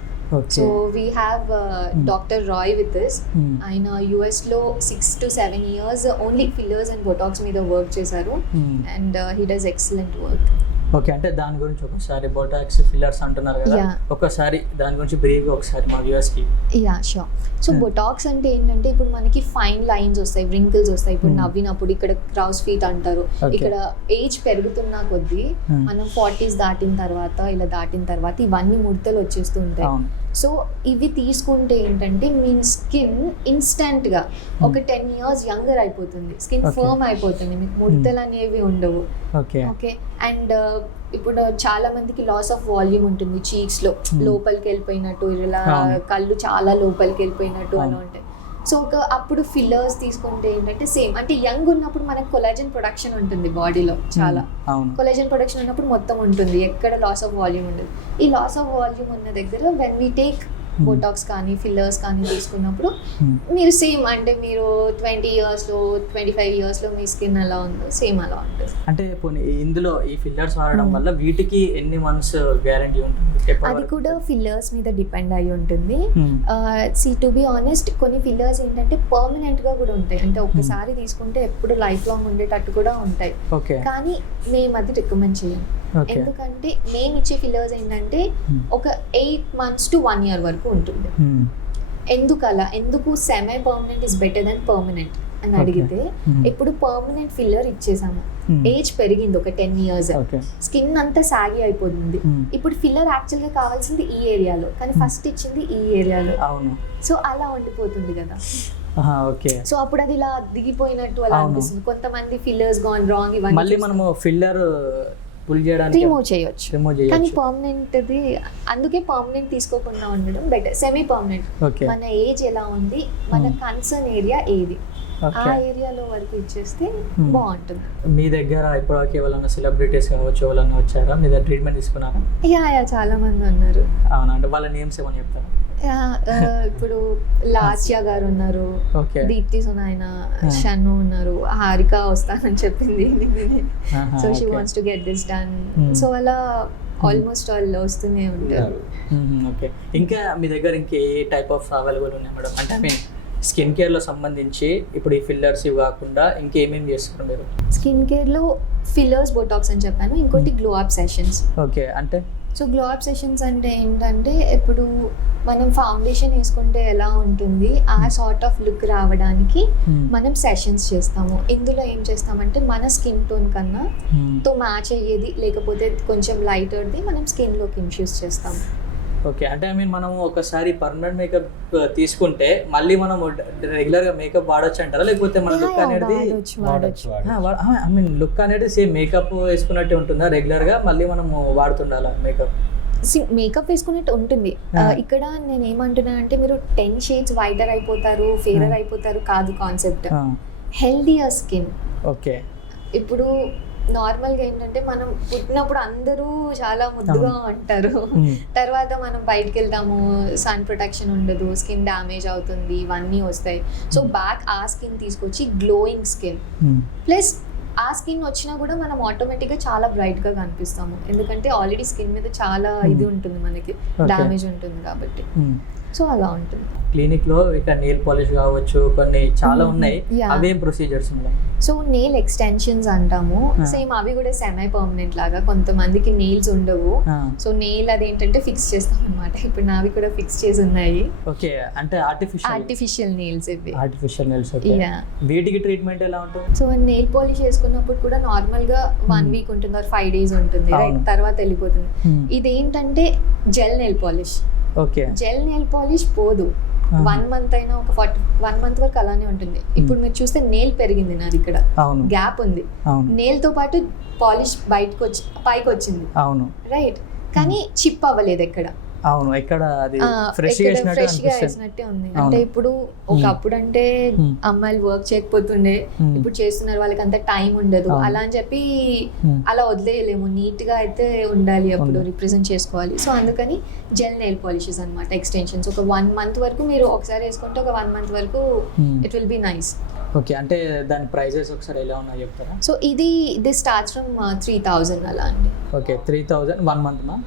So we have doctor Roy with this. ఆయన US లో 6 to 7 years only fillers and botox మీద వర్క్ చేశారు and he does excellent work. Okay, అంటే దాని గురించి ఒకసారి Botox, fillers అంటున్నారు కదా, ఒకసారి దాని గురించి బ్రీఫ్గా ఒకసారి మా వ్యూవర్స్కి. Yeah sure. సో బొటాక్స్ అంటే ఏంటంటే, ఇప్పుడు మనకి ఫైన్ లైన్స్ వస్తాయి, వ్రింకిల్స్ వస్తాయి. ఇప్పుడు నవ్వినప్పుడు ఇక్కడ క్రౌస్ ఫీట్ అంటారు. ఇక్కడ ఏజ్ పెరుగుతున్న కొద్దీ మనం 40s దాటిన తర్వాత, ఇలా దాటిన తర్వాత ఇవన్నీ ముడతలు వచ్చేస్తూ ఉంటాయి. సో ఇవి తీసుకుంటే ఏంటంటే మీ స్కిన్ ఇన్స్టెంట్గా ఒక 10 years యంగర్ అయిపోతుంది, స్కిన్ Okay. ఫర్మ్ అయిపోతుంది, మీకు ముడతలు అనేవి ఉండవు. ఓకే ఓకే అండ్ ఇప్పుడు చాలా మందికి లాస్ ఆఫ్ వాల్యూమ్ ఉంటుంది చీక్స్ లో, లోపలికి వెళ్ళిపోయినట్టు, ఇలా అవును. కళ్ళు చాలా లోపలికి వెళ్ళిపోయినట్టు అలా అవును. ఉంటాయి. సో అప్పుడు ఫిల్లర్స్ తీసుకుంటే ఏంటంటే సేమ్, అంటే యంగ్ ఉన్నప్పుడు మనకు కొలాజన్ ప్రొడక్షన్ ఉంటుంది బాడీలో చాలా. అవును కొలాజన్ ప్రొడక్షన్ ఉన్నప్పుడు మొత్తం ఉంటుంది, ఎక్కడ లాస్ ఆఫ్ వాల్యూమ్ ఉండదు. ఈ లాస్ ఆఫ్ వాల్యూమ్ ఉన్న దగ్గర వెన్ వీ టేక్ బోటాక్స్ కానీ ఫిల్లర్స్ కానీ తీసుకున్నప్పుడు మీరు సేమ్, అంటే మీరు 20 yearsలో 25 yearsలో మీ స్కిన్ ఎలా ఉందో సేమ్ అలా ఉంటుంది. అంటే పోనీ ఇందులో ఈ ఫిల్లర్స్ వాడడం వల్ల వీటికి ఎన్ని మంత్స్ గ్యారంటీ ఉంటుంది? ఎప్పటి అది వరకు? కూడా ఫిల్లర్స్ మీద డిపెండ్ అయి ఉంటుంది. Hmm. టు బి ఆనెస్ట్ కొన్ని ఫిల్లర్స్ ఏంటంటే పర్మనెంట్గా కూడా ఉంటాయి, అంటే ఒక్కసారి తీసుకుంటే ఎప్పుడు లైఫ్ లాంగ్ ఉండేటట్టు కూడా ఉంటాయి. ఓకే కానీ మేము అది రికమెండ్ చేయం, ఓకే ఎందుకంటే మేము ఇచ్చే ఫిల్లర్స్ ఏంటంటే ఒక 8 months to 1 year వరకు ఉంటుంది. ఎందుకు అలా, ఎందుకు semi permanent is better than permanent అని Okay. అడిగితే, ఇప్పుడు పర్మనెంట్ ఫిల్లర్ ఇచ్చేసాము, ఏజ్ పెరిగింది ఒక 10 years, ఓకే స్కిన్ అంతా సాగి అయిపోతుంది. ఇప్పుడు ఫిల్లర్ యాక్చువల్గా కావాల్సింది ఈ ఏరియాలో, కానీ ఫస్ట్ ఇచ్చింది ఈ ఏరియాలో, అవును సో అలా ఉండిపోతుంది కదా. ఓకే సో అప్పుడు అది ఇలా దిగిపోయినట్టు అలా అవును. అనిపిస్తుంది. కొంతమంది ఫిల్లర్స్ గాన్ రాంగ్ ఇవన్నీ మళ్ళీ మనము ఫిల్లర్ పుల్ చేయడానికి రిమూవ్ చేయొచ్చు, రిమూవ్ కానీ చేయొచ్చు. పర్మనెంట్ది అందుకే పర్మనెంట్ తీసుకోకుండా ఉండడం బెటర్. సెమీ పర్మనెంట్ ఓకే మన ఏజ్ ఎలా ఉంది, మన కన్సర్న్ ఏరియా ఏది, ఆ ఓకే ఏరియాలో వరకు ఇచ్చేస్తే బాగుంటుంది. మీ దగ్గర ఇప్పటివరకు ఎవరైనా సెలబ్రిటీస్ కావచ్చు ఎవరైనా వచ్చారా మీ దగ్గర ట్రీట్మెంట్ తీసుకున్నారా? యా చాలా మంది ఉన్నారు. అవునా, అంటే వాళ్ళ నేమ్స్ ఏమని చెప్తారా? ఇప్పుడు లాస్యా గారు ఉన్నారు, ఓకే దీప్తి సునాయన, షన్ను ఉన్నారు, హారిక వస్తానని చెప్పింది, so she wants to get this done. So అలా ఆల్మోస్ట్ వాళ్ళు వస్తూనే ఉంటారు. ఓకే ఇంకా మీ దగ్గర ఇంకే టైప్ ఆఫ్ అవైలబుల్ ఉన్నాయి మేడం? అంటే ఐ మీన్ స్కిన్ కేర్లో సంబంధించి ఇప్పుడు ఈ ఫిల్లర్స్ ఇవి కాకుండా ఇంకేమేమి చేస్తున్నారు మీరు? స్కిన్ కేర్లో ఫిల్లర్స్, బోటాక్స్ అని చెప్పాను, ఇంకోటి గ్లో అప్ సెషన్స్. ఓకే అంటే సో గ్లో అప్ సెషన్స్ అంటే ఏంటంటే, ఇప్పుడు మనం ఫౌండేషన్ వేసుకుంటే ఎలా ఉంటుంది ఆ సార్ట్ ఆఫ్ లుక్ రావడానికి మనం సెషన్స్ చేస్తాము. ఇందులో ఏం చేస్తామంటే మన స్కిన్ టోన్ కన్నా తో మ్యాచ్ అయ్యేది, లేకపోతే కొంచెం లైటర్ది మనం స్కిన్లోకి ఇన్ఫ్యూజ్ చేస్తాము. ఓకే అంటే ఐ మీన్ మనం ఒకసారి పర్మనెంట్ మేకప్ తీసుకుంటే మళ్ళీ మనం రెగ్యులర్గా మేకప్ వాడొచ్చు అంటారా, లేకపోతే మన లుక్ అనేది వాడచ్చు. ఐ మీన్ లుక్ అనేది సేమ్ మేకప్ వేసుకున్నట్టే ఉంటుందా రెగ్యులర్గా, మళ్ళీ మనము వాడుతుండాలా మేకప్? మేకప్ వేసుకున్నట్టు ఉంటుంది. ఇక్కడ నేను ఏమంటున్నా అంటే, మీరు 10 shades వైటర్ అయిపోతారు, ఫేరర్ అయిపోతారు కాదు కాన్సెప్ట్, హెల్దీయర్ స్కిన్. ఓకే ఇప్పుడు నార్మల్గా ఏంటంటే మనం పుట్టినప్పుడు అందరూ చాలా ముద్దుగా ఉంటారు, తర్వాత మనం బయటకు వెళ్తాము, సన్ ప్రొటెక్షన్ ఉండదు, స్కిన్ డ్యామేజ్ అవుతుంది, ఇవన్నీ వస్తాయి. సో బ్యాక్ ఆ స్కిన్ తీసుకొచ్చి గ్లోయింగ్ స్కిన్ ప్లస్ ఆ స్కిన్ వచ్చినా కూడా మనం ఆటోమేటిక్గా చాలా బ్రైట్గా కనిపిస్తాము, ఎందుకంటే ఆల్రెడీ స్కిన్ మీద చాలా ఇది ఉంటుంది, మనకి డ్యామేజ్ ఉంటుంది కాబట్టి. సో అలా ఉంటుంది. క్లినిక్లో ఇక నెయిల్ పాలిష్ కావచ్చు కొన్ని చాలా ఉన్నాయి, అవేం ప్రొసీజర్స్ ఉన్నాయి? సో నెయిల్ ఎక్స్టెన్షన్స్ అంటాము, సేమ్ అవి కూడా సెమీ పర్మనెంట్ లాగా. కొంతమందికి నెయిల్స్ ఉండవు, సో నెయిల్ అదేంటంటే ఫిక్స్ చేస్తాం అనమాట. ఇప్పుడు నావి కూడా ఫిక్స్ చేసి ఉన్నాయి. ఓకే అంటే ఆర్టిఫిషియల్ నెయిల్స్ ఇవి. Artificial nails. ఓకే వీటికి ట్రీట్మెంట్ ఎలా ఉంటుంది? సో నెయిల్ పాలిష్ చేసుకున్నప్పుడు కూడా నార్మల్గా 1 week ఉంటుంది ఆర్ 5 days ఉంటుంది, రైట్, తర్వాత వెళ్ళిపోతుంది. ఇదేంటంటే gel nail polish. Okay gel nail polish పోదు, 1 month అయినా ఒక 1 month వరకు అలానే ఉంటుంది. ఇప్పుడు మీరు చూస్తే నెయిల్ పెరిగింది నాది, ఇక్కడ గ్యాప్ ఉంది, నెయిల్ తో పాటు పాలిష్ బయటకు వచ్చి పైకి వచ్చింది, అవును రైట్, కానీ చిప్ అవ్వలేదు ఎక్కడ. అవును ఎక్కడ అది ఫ్రెష్ గా వేసినట్టే ఉంది. అంటే ఇప్పుడు ఒకప్పుడు అంటే అమ్మాయిలు వర్క్ చేయకపోతుండే, ఇప్పుడు చేస్తున్నారు, వాళ్ళకి అంత టైం ఉండదు, అలా అని చెప్పి అలా వదిలేయలేము, నీట్ గా అయితే ఉండాలి, అప్పుడు రిప్రజెంట్ చేసుకోవాలి. సో అందుకని జెల్ నెయిల్ పాలిషెస్ అన్నమాట, ఎక్స్టెన్షన్స్. ఒక 1 month వరకు మీరు ఒకసారి వేసుకుంటే ఒక 1 month వరకు it will be nice. Okay అంటే దాని ప్రైజెస్ ఒకసారి ఎలా ఉన్నాయో చెప్తారా? సో ఇది స్టార్ట్స్ ఫ్రమ్ 3,000 అలా అండి. ఓకే 3,000 1 month మా?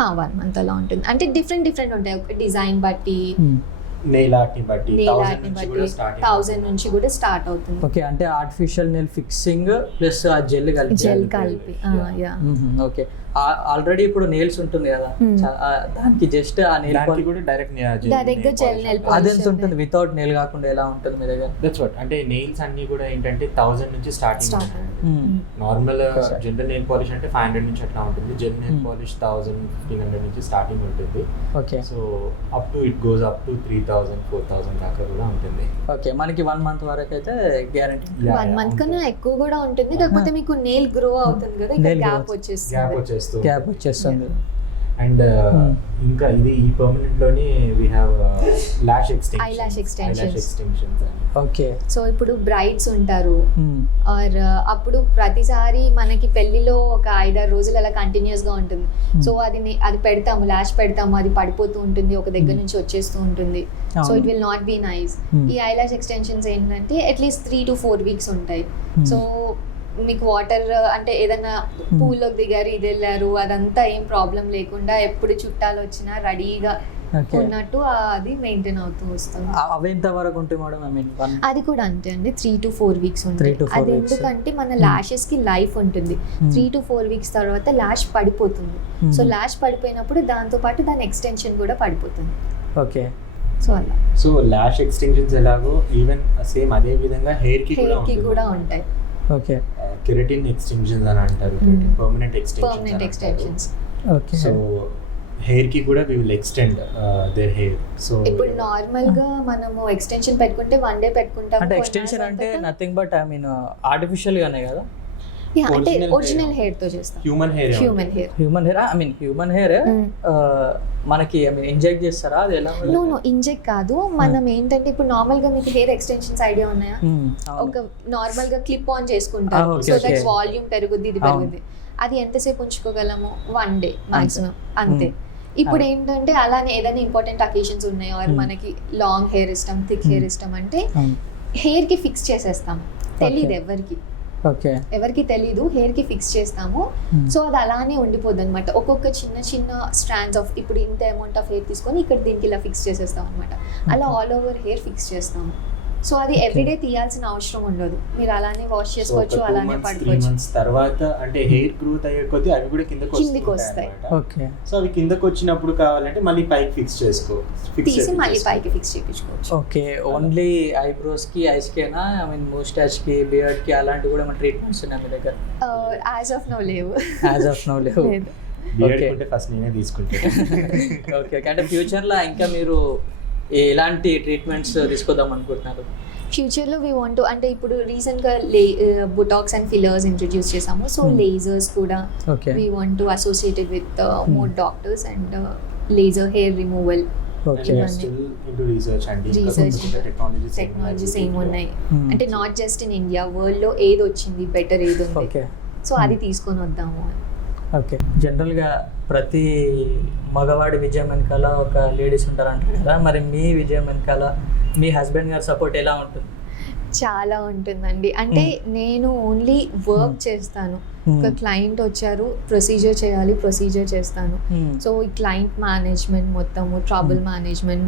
1 month అలా ఉంటుంది, అంటే డిఫరెంట్ ఉంటాయి, ఒక డిజైన్ బట్టి, నెయిల్ ఆర్ట్ ని బట్టి 1000 నుంచి కూడా స్టార్ట్ అవుతుంది. ఓకే అంటే ఆర్టిఫిషియల్ నెయిల్ ఫిక్సింగ్ ప్లస్ ఆ జెల్ కలిపి. యా. ఓకే ఆల్రెడీ ఇప్పుడు నెయిల్స్ ఉంటుంది కదా, దానికి జస్ట్ ఆ నెయిల్ దానికి కూడా డైరెక్ట్ gel nail polish. అది ఎంత ఉంటుంది వితౌట్ నెయిల్ కాకుండా ఎలా ఉంటుంది మీ దగ్గర? That's what. అంటే నెయిల్స్ అన్ని కూడా ఏంటంటే 1000 నుంచి starting. Normal general nail polish అంటే 500 నుంచి అట్లా ఉంటుంది. జెల్ నెయిల్ పాలిష్ 1000-1500 నుంచి స్టార్టింగ్ ఉంటుంది. Okay. So up to it goes up to 3000-4000 దాకా కూడా ఉంటుంది. ఓకే, మనకి 1 month వరకు అయితే గ్యారంటీ. 1 month కన్నా ఎక్కువ కూడా ఉంటుంది, కాకపోతే మీకు నెయిల్ గ్రో అవుతుంది కదా, ఇంకా గ్యాప్ వచ్చేస్తుంది. అండ్ ఇంకా ఇది ఈ పర్మనెంట్ లోని we have lash eyelash extensions. Okay. So ఇప్పుడు బ్రైడ్స్ ఉంటారు ఆర్ అప్పుడు ప్రతిసారి మనకి పెళ్లిలో ఒక 5-6 రోజులు అలా కంటిన్యూస్ గా ఉంటుంది. సో అది పెడతాము, లాష్ పెడతాము, అది పడిపోతూ ఉంటుంది, ఒక దగ్గర నుంచి వచ్చేస్తూ ఉంటుంది. So it will not be nice. ఈ ఐలాష్ ఎక్స్టెన్షన్స్ ఏంటంటే అట్లీస్ట్ 3 to 4 weeks ఉంటాయి. సో మీకు వాటర్ అంటే ఏదైనా పూల్లోకి దిగారు, ఇది వెళ్ళారు, అదంతా ఏం ప్రాబ్లం లేకుండా ఎప్పుడు చుట్టాలు వచ్చినా రెడీగా ఉన్నట్టు అది మెయింటైన్ అవుతూ వస్తుంది. అవి ఎంత వరకు ఉంటాయి మేడం? ఐ మీన్ అది కూడా అంతే అండి, 3 to 4 weeks ఉంటుంది. అది ఎందుకంటే మన ల్యాషెస్ కి లైఫ్ ఉంటుంది. 3 to 4 weeks తర్వాత ల్యాష్ పడిపోతుంది. సో ల్యాష్ పడిపోయినప్పుడు దాంతో పాటు దాని ఎక్స్టెన్షన్ కూడా పడిపోతుంది. ఓకే. సో అలా. సో ల్యాష్ ఎక్స్టెన్షన్స్ ఎలాగో ఈవెన్ సేమ్ అదే విధంగా హెయిర్ కి కూడా ఉంటాయి. ఓకే. కెరటిన్ ఎక్స్టెన్షన్స్ అని అంటారు, permanent extensions. Okay. So hair కి కూడా we will extend their hair. So ఇప్పుడు నార్మల్ గా మనము ఎక్స్టెన్షన్ పెట్టుకుంటే 1 day పెట్టుకుంటాం. అంటే ఎక్స్టెన్షన్ అంటే nothing but I mean artificial గానే కదా? అంటే ఒరిజినల్ హెయిర్ తో చేస్తాం. Human hair I mean human hair మనకి ఐ మీన్ ఇంజెక్ట్ చేస్తారా? అది ఎలా? నో ఇంజెక్ట్ కాదు. మనం ఏంటంటే ఇప్పుడు నార్మల్ గా మీకు హెయిర్ ఎక్స్టెన్షన్స్ ఐడియా ఉన్నాయా? ఒక నార్మల్ గా క్లిప్ ఆన్ చేసుకుంటారు, సో దట్ వాల్యూమ్ పెరుగుద్ది, ఇది పెరుగుద్ది. అది ఎంతసేపు ఉంచుకోగలము? 1 day మాక్సిమం, అంతే. ఇప్పుడు ఏంటంటే అలానే ఏదైనా ఇంపార్టెంట్ అకేషన్స్ ఉన్నాయి ఆర్ మనకి లాంగ్ హెయిర్ ఇష్టం, థిక్ హెయిర్ ఇష్టం అంటే హెయిర్ కి ఫిక్స్ చేసేస్తాం. తెలీదు ఎవరికి తెలీదు, హెయిర్ కి ఫిక్స్ చేస్తాము. సో అది అలానే ఉండిపోద్ది అనమాట. ఒక్కొక్క చిన్న చిన్న స్ట్రాండ్స్ ఆఫ్ ఇప్పుడు ఇంత అమౌంట్ ఆఫ్ హెయిర్ తీసుకొని ఇక్కడ దీనికి ఇలా ఫిక్స్ చేసేస్తాం అనమాట. అలా ఆల్ ఓవర్ హెయిర్ ఫిక్స్ చేస్తాము. సో అది ఎవ్రీడే తీయాల్సిన అవసరం ఉండదు, మీరు అలానే వాష్ చేసుకోవచ్చు, అలానే పడుకోవచ్చు. తర్వాత అంటే హెయిర్ గ్రోత్ అయ్యే కొద్దీ అవి కూడా కిందకి వస్తాయి. ఓకే. సో అవి కిందకి వచ్చినప్పుడు కావాలంటే మళ్ళీ పైకి ఫిక్స్ తీసి మళ్ళీ పైకి ఫిక్స్ చేయించుకోవచ్చు. ఓకే. ఓన్లీ ఐబ్రోస్ కి, ఐస్ కేనా? ఐ మీన్ మోస్టాచ్ కి, బియర్డ్ కి అలాంటి కూడా మన ట్రీట్మెంట్స్ ఉన్నాయి మీ దగ్గర? యాజ్ ఆఫ్ నౌ లేవు. బియర్డ్ ఉంటే ఫస్ట్ నేనే తీసుకుంటాను. ఓకే. అంటే ఫ్యూచర్ లో ఇంకా మీరు ఎలాంటి ట్రీట్మెంట్స్ తీసుకోదాం అనుకుంటున్నారు? ఫ్యూచర్లో వీ వాంట్ అంటే ఇప్పుడు రీసెంట్గా బొటాక్స్ అండ్ ఫిల్లర్స్ ఇంట్రడ్యూస్ చేసాము. సో లేజర్స్ కూడా we want to associated with more doctors and laser hair removal. Technologies ఏమి ఉన్నాయి అంటే not just in India, world లో ఏది వచ్చింది బెటర్ ఏది ఉంది, సో అది తీసుకొని వద్దాము. ఓకే. జనరల్గా ప్రతి మగవాడి విజయం వెనకాల ఒక లేడీస్ ఉంటారు అంటారు కదా, మరి మీ విజయం వెనకాల మీ హస్బెండ్ గారి సపోర్ట్ ఎలా ఉంటుంది? చాలా ఉంటుందండి. అంటే నేను ఓన్లీ వర్క్ చేస్తాను. ఒక క్లయింట్ వచ్చారు, ప్రొసీజర్ చేయాలి, ప్రొసీజర్ చేస్తాను. సో ఈ క్లయింట్ మేనేజ్మెంట్ మొత్తము, ట్రబుల్ మేనేజ్మెంట్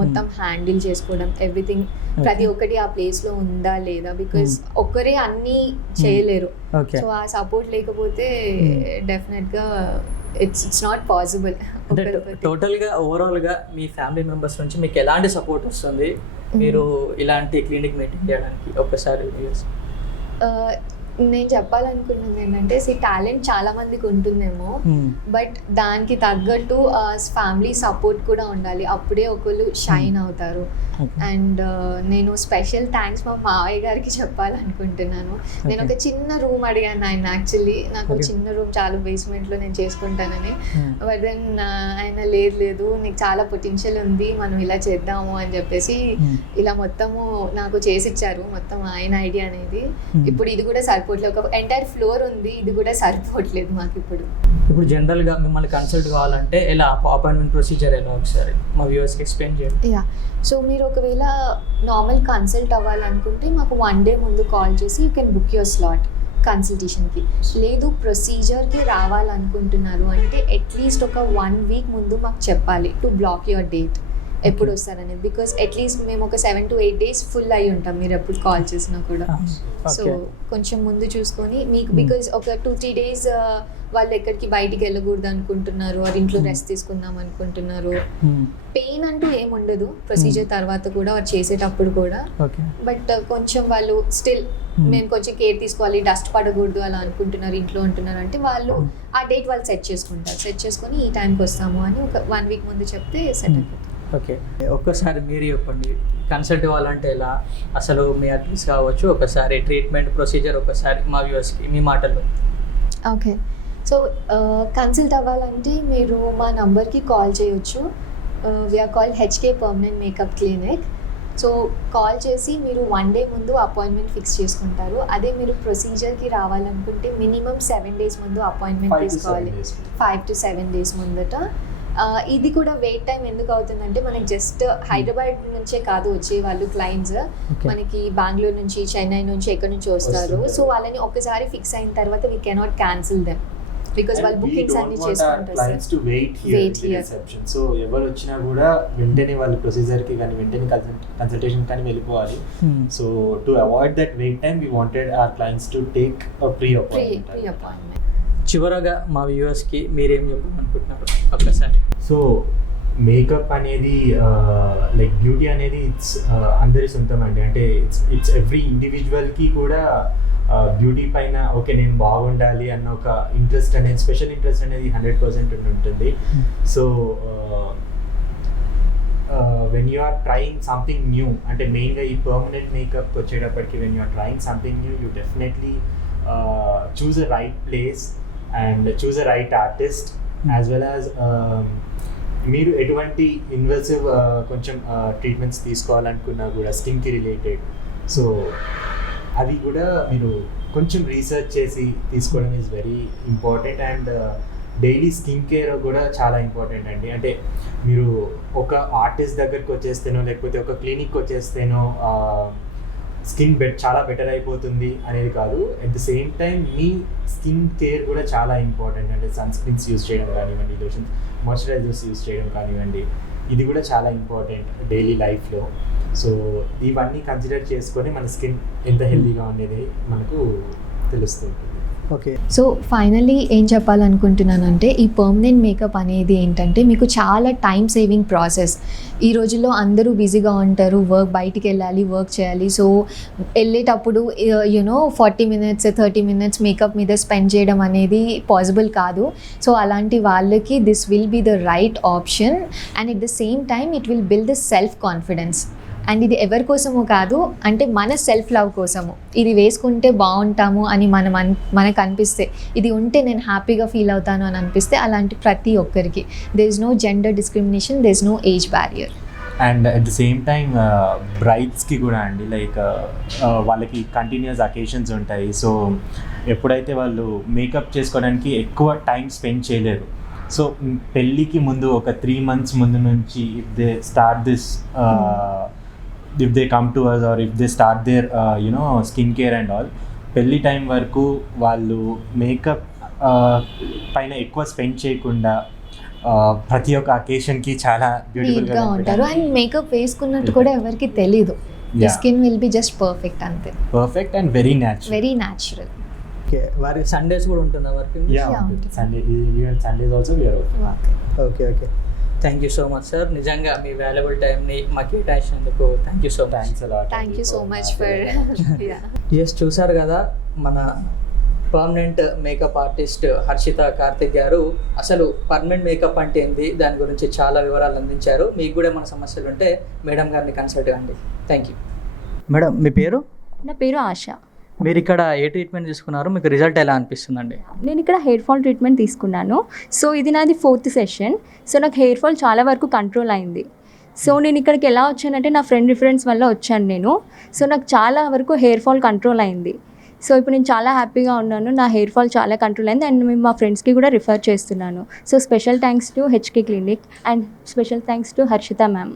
మొత్తం హ్యాండిల్ చేసుకోవడం, ఎవ్రీథింగ్ ప్రతి ఒక్కటి ఆ ప్లేస్ లో ఉందా లేదా, బికాస్ ఒక్కరే అన్ని చేయలేరు. సో ఆ సపోర్ట్ లేకపోతే డెఫినెట్ గా ఇట్స్ నాట్ పాసిబుల్. టోటల్ గా ఓవరాల్ గా మీ ఫ్యామిలీ మెంబర్స్ నుంచి మీకు ఎలాంటి సపోర్ట్ వస్తుంది మీరు ఇలాంటి క్లినిక్ మెయింటైన్ చేయడానికి? ఒక్కసారి నేను చెప్పాలనుకున్నది ఏంటంటే టాలెంట్ చాలా మందికి ఉంటుందేమో, బట్ దానికి తగ్గట్టు ఫ్యామిలీ సపోర్ట్ కూడా ఉండాలి, అప్పుడే ఒకళ్ళు షైన్ అవుతారు. అండ్ నేను స్పెషల్ థ్యాంక్స్ మా మావయ్య గారికి చెప్పాలనుకుంటున్నాను. నేను ఒక చిన్న రూమ్ అడిగాను ఆయన, యాక్చువల్లీ నాకు ఒక చిన్న రూమ్ చాలు బేస్మెంట్లో నేను చేసుకుంటానని. బట్ దెన్ ఆయన లేదు నీకు చాలా పొటెన్షియల్ ఉంది, మనం ఇలా చేద్దాము అని చెప్పేసి ఇలా మొత్తము నాకు చేసిచ్చారు, మొత్తం ఆయన ఐడియా అనేది. ఇప్పుడు ఇది కూడా సరిపోవట్లేదు, ఒక ఎంటైర్ ఫ్లోర్ ఉంది, ఇది కూడా సరిపోవట్లేదు మాకు ఇప్పుడు. ఇప్పుడు జనరల్గా మిమ్మల్ని కన్సల్ట్ కావాలంటే ఎలా అపాయింట్మెంట్ ప్రొసీజర్ ఎలా ఒకసారి మా వ్యూవర్స్కి ఎక్స్ప్లెయిన్ చేయండి. సో మీరు ఒకవేళ నార్మల్ కన్సల్ట్ అవ్వాలనుకుంటే మాకు 1 day ముందు కాల్ చేసి you can book your slot కన్సల్టేషన్కి. లేదు ప్రొసీజర్కి రావాలనుకుంటున్నారు అంటే అట్లీస్ట్ ఒక 1 week ముందు మాకు చెప్పాలి టు బ్లాక్ యువర్ డేట్. ఎప్పుడు వస్తారనేది. బికాస్ అట్లీస్ట్ మేము ఒక 7 to 8 days ఫుల్ అయి ఉంటాం మీరు ఎప్పుడు కాల్ చేసినా కూడా. సో కొంచెం ముందు చూసుకొని మీకు, బికాజ్ ఒక 2-3 days వాళ్ళు ఎక్కడికి బయటికి వెళ్ళకూడదు అనుకుంటున్నారు, వారు ఇంట్లో రెస్ట్ తీసుకుందాం అనుకుంటున్నారు. పెయిన్ అంటూ ఏముండదు ప్రొసీజర్ తర్వాత కూడా, వారు చేసేటప్పుడు కూడా. బట్ కొంచెం వాళ్ళు స్టిల్ మేము కొంచెం కేర్ తీసుకోవాలి, డస్ట్ పడకూడదు అలా అనుకుంటున్నారు, ఇంట్లో ఉంటున్నారు అంటే వాళ్ళు ఆ డేట్ వాళ్ళు సెట్ చేసుకొని ఈ టైంకి వస్తాము అని ఒక 1 week ముందు చెప్తే సెట్ అయిపోతుంది. ఓకే, ఒక్కసారి మీరు చెప్పండి, కన్సల్ట్ అవ్వాలంటే ఎలా, అసలు మీ అడ్రస్ కావచ్చు, ఒకసారి ట్రీట్మెంట్ ప్రొసీజర్ ఒకసారి మా వ్యూవర్స్కి మీ మాటల్లో. ఓకే, సో కన్సల్ట్ అవ్వాలంటే మీరు మా నంబర్కి కాల్ చేయొచ్చు. We are call HK permanent makeup clinic. So call చేసి మీరు 1 day ముందు అపాయింట్మెంట్ ఫిక్స్ చేసుకుంటారు. అదే మీరు ప్రొసీజర్కి రావాలనుకుంటే మినిమం 7 days ముందు అపాయింట్మెంట్ తీసుకోవాలి, 5 to 7 days ముందట. ఇది కూడా వెయిట్ టైం ఎందుకు అవుతుందంటే మనకి జస్ట్ హైదరాబాద్ నుంచే కాదు వచ్చే వాళ్ళు క్లయింట్స్, మనకి బెంగళూరు నుంచి, చెన్నై నుంచి, ఎక్కడి నుంచి వస్తారు. సో వాళ్ళని ఒకసారి ఫిక్స్ అయిన తర్వాత we cannot cancel them, because వాళ్ళు బుకింగ్స్ అన్ని చేసుకుంటారు. సో ఎవరు వచ్చినా కూడా వెంటనే వాళ్ళు ప్రొసీజర్కి కానీ వెంటనే కన్సల్టేషన్ కానీ వెళ్ళిపోవాలి. So to avoid that wait time we wanted our clients to take pre appointment. చివరగా మా వ్యూవర్స్కి మీరేం చెప్పాలనుకుంటున్నారు ఒక్కసారి? సో మేకప్ అనేది లైక్ బ్యూటీ అనేది ఇట్స్ అందరి సొంతం అండి. అంటే ఇట్స్ ఎవ్రీ ఇండివిజువల్కి కూడా బ్యూటీ పైన ఓకే నేను బాగుండాలి అన్న ఒక ఇంట్రెస్ట్ అనేది, స్పెషల్ ఇంట్రెస్ట్ అనేది 100% ఉంటుంది. So when you are trying something new, అంటే మెయిన్గా ఈ పర్మనెంట్ మేకప్ వచ్చేటప్పటికి when you are trying something new, you definitely choose a right place and choose a right artist, as well as మీరు ఎటువంటి invasive కొంచెం treatments తీసుకోవాలనుకున్నా కూడా స్కిన్కి related, so అది కూడా మీరు కొంచెం రీసెర్చ్ చేసి తీసుకోవడం is very important. And daily skin care కూడా చాలా ఇంపార్టెంట్ అండి. అంటే మీరు ఒక ఆర్టిస్ట్ దగ్గరికి వచ్చేస్తేనో లేకపోతే ఒక క్లినిక్ వచ్చేస్తేనో స్కిన్ చాలా బెటర్ అయిపోతుంది అనేది కాదు. At the same time me skin care కూడా చాలా ఇంపార్టెంట్. అంటే సన్ స్క్రీన్స్ యూజ్ చేయడం కానివ్వండి, లోషన్ మాయిశ్చరైజర్స్ యూజ్ చేయడం కానివ్వండి, ఇది కూడా చాలా ఇంపార్టెంట్ డైలీ లైఫ్లో. సో ఇవన్నీ కన్సిడర్ చేసుకొని మన స్కిన్ ఎంత హెల్తీగా ఉండేది మనకు తెలుస్తుంది. ఓకే, సో ఫైనల్లీ ఏం చెప్పాలనుకుంటున్నానంటే ఈ పర్మనెంట్ మేకప్ అనేది ఏంటంటే మీకు చాలా టైం సేవింగ్ ప్రాసెస్. ఈ రోజుల్లో అందరూ బిజీగా ఉంటారు, బయటికి వెళ్ళాలి, వర్క్ చేయాలి. సో వెళ్ళేటప్పుడు 40 minutes 30 minutes మేకప్ మీద స్పెండ్ చేయడం అనేది పాసిబుల్ కాదు. సో అలాంటి వాళ్ళకి this will be the right option. And at the same time it will build the self confidence. And ఇది ఎవరి కోసము కాదు, అంటే మన సెల్ఫ్ లవ్ కోసము. ఇది వేసుకుంటే బాగుంటాము అని మనకు అనిపిస్తే, ఇది ఉంటే నేను హ్యాపీగా ఫీల్ అవుతాను అని అనిపిస్తే, అలాంటి ప్రతి ఒక్కరికి there is no gender discrimination, there is no age barrier. And at the same time బ్రైడ్స్కి కూడా అండి, లైక్ వాళ్ళకి కంటిన్యూస్ అకేషన్స్ ఉంటాయి. సో ఎప్పుడైతే వాళ్ళు మేకప్ చేసుకోవడానికి ఎక్కువ టైం స్పెండ్ చేయలేరు, సో పెళ్ళికి ముందు ఒక 3 months ముందు నుంచి if they start this, if they come to us or if they start their skincare and all, పెళ్ళి టైం వరకు వాళ్ళు మేకప్ పైన ఎక్కువ స్పెండ్ చేయకుండా ప్రతి ఒక్క అకేషన్కి చాలా బ్యూటిఫుల్గా ఉంటారు. అండ్ మేకప్ వేసుకున్నట్టు కూడా ఎవరికి తెలీదు. Skin will be just perfect, అంతే. Perfect and very natural. Okay, వారి సండేస్ కూడా ఉంటుందా working? Sundays also we are okay. Thank you so much sir, నిజంగా మీ వాల్యుబుల్ టైంని మాకు కేటాయించినందుకు thank you so much. Thank you so much for జస్ట్ చూసారు కదా మన permanent makeup artist Harshitha Karthik garu అసలు పర్మనెంట్ మేకప్ అంటే ఏంది దాని గురించి చాలా వివరాలు అందించారు. మీకు కూడా మన సమస్యలు ఉంటే మేడం గారిని కన్సల్ట్ కండి. Thank you. మేడం మీ పేరు? నా పేరు ఆశ. మీరు ఇక్కడ ఏ ట్రీట్మెంట్ తీసుకున్నారు, మీకు రిజల్ట్ ఎలా అనిపిస్తుందండి? నేను ఇక్కడ హెయిర్ ఫాల్ ట్రీట్మెంట్ తీసుకున్నాను. సో ఇది నాది 4th సెషన్. సో నాకు హెయిర్ ఫాల్ చాలా వరకు కంట్రోల్ అయింది. సో నేను ఇక్కడికి ఎలా వచ్చానంటే నా ఫ్రెండ్ రిఫరెన్స్ వల్ల వచ్చాను నేను. సో నాకు చాలా వరకు హెయిర్ ఫాల్ కంట్రోల్ అయింది. సో ఇప్పుడు నేను చాలా హ్యాపీగా ఉన్నాను, నా హెయిర్ ఫాల్ చాలా కంట్రోల్ అయింది. అండ్ మేము మా ఫ్రెండ్స్కి కూడా రిఫర్ చేస్తున్నాను. So special thanks to HK clinic and special thanks to Harshitha ma'am.